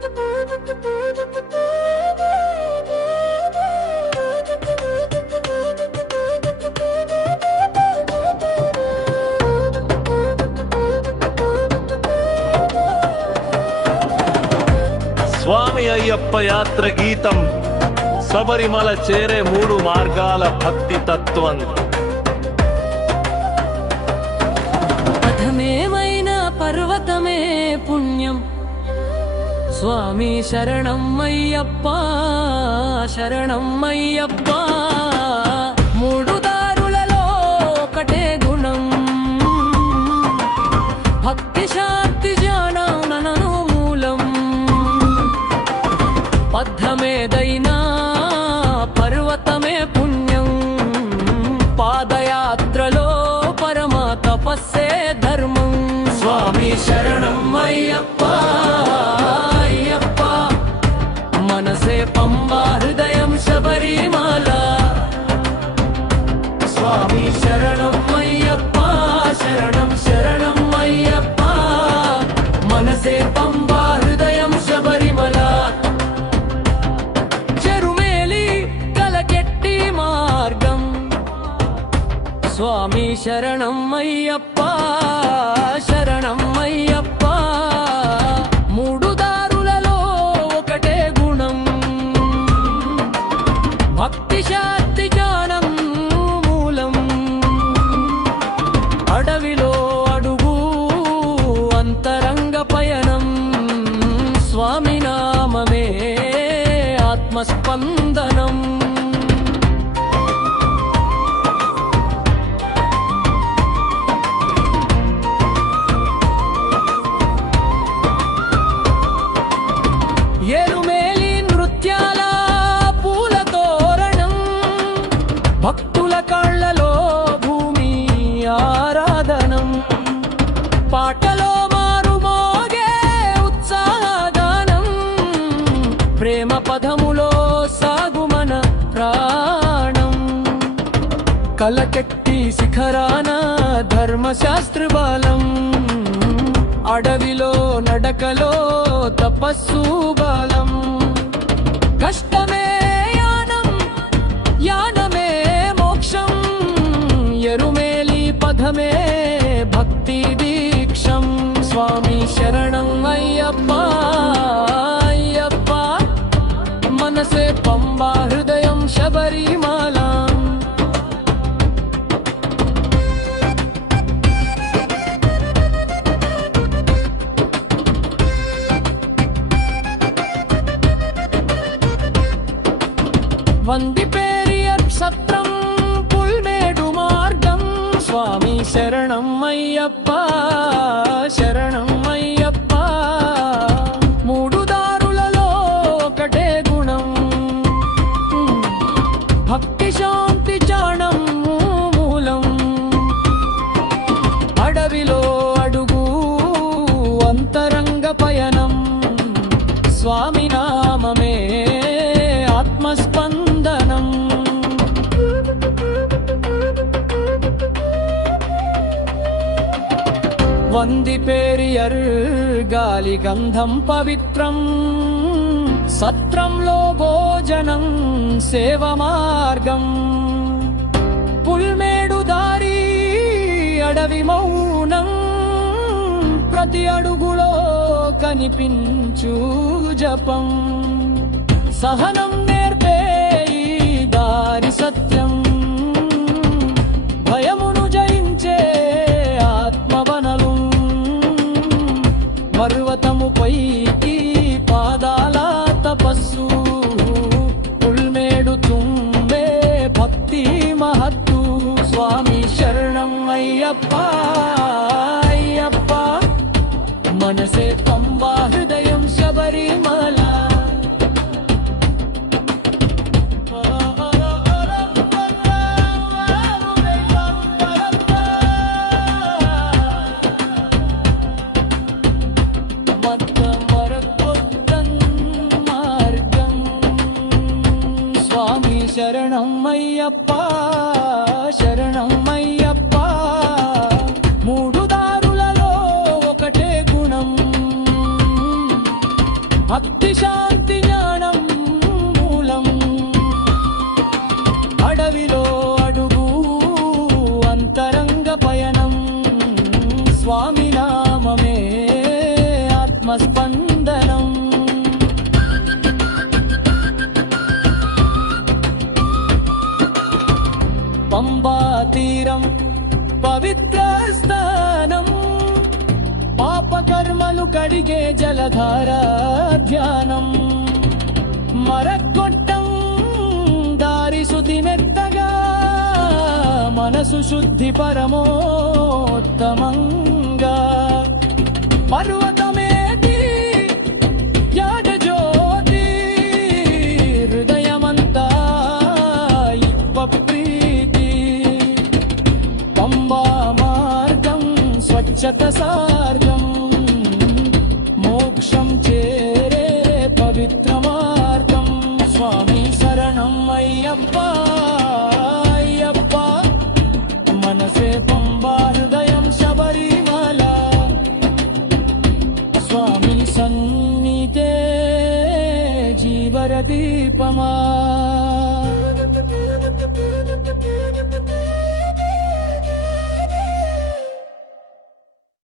స్వామి అయ్యప్ప యాత్ర గీతం. శబరిమల చేరే మూడు మార్గాల భక్తి తత్వం. పథమేమైనా పర్వతమే పుణ్యం. స్వామి శరణం అయ్యప్ప శరణం అయ్యప్ప మూడు దారులలో ఒకటే గుణం. భక్తి శాంతి జ్ఞానం మూలం. పద్ధమేదైనా పర్వతమే పుణ్యం. పాదయాత్రలో పరమ తపస్సే ధర్మం. స్వామి శరణం అయ్యప్ప స్వామి శరణం అయ్యప్ప శరణం శరణం అయ్యప్ప మనసే పంబా హృదయం శబరిమల చెరుమేలి కలకెట్టి మార్గం స్వామి శరణం అయ్యప్ప శరణం అయ్యప్ప स्पन्दनम् కలకెట్టి శిఖరాన ధర్మశాస్త్ర బాలం. అడవిలో నడకలో తపస్సు బాలం. వంది పేరియర్ సత్రం పుల్మేడు మార్గం స్వామి శరణం అయ్యప్ప శరణం వంది పేరియర్ గాలి గంధం పవిత్రం. సత్రంలో భోజనం సేవ మార్గం. పుల్మేడు దారి అడవి మౌనం. ప్రతి అడుగులో కనిపించు జపం. సహనం నేర్పే పర్వతము పైకి పాదాల తపస్సు. ఉల్మేడు తుమ్మే భక్తి మహత్తు. స్వామి శరణం అయ్యప్ప అయ్యప్ప స్వామి శరణం అయ్యప్ప శరణం అయ్యప్ప. మూడు దారులలో ఒకటే గుణం. భక్తి శాంతి జ్ఞానం మూలం. అడవిలో అడుగు అంతరంగ పయనం. స్వామి నామమే ఆత్మస్పంద కడిగే జలధార ధ్యానం మరక్కొట్టం దారి శుతి మెత్తగా మనసు శుద్ధి పరమోత్తమంగా. పర్వత பரதீபமா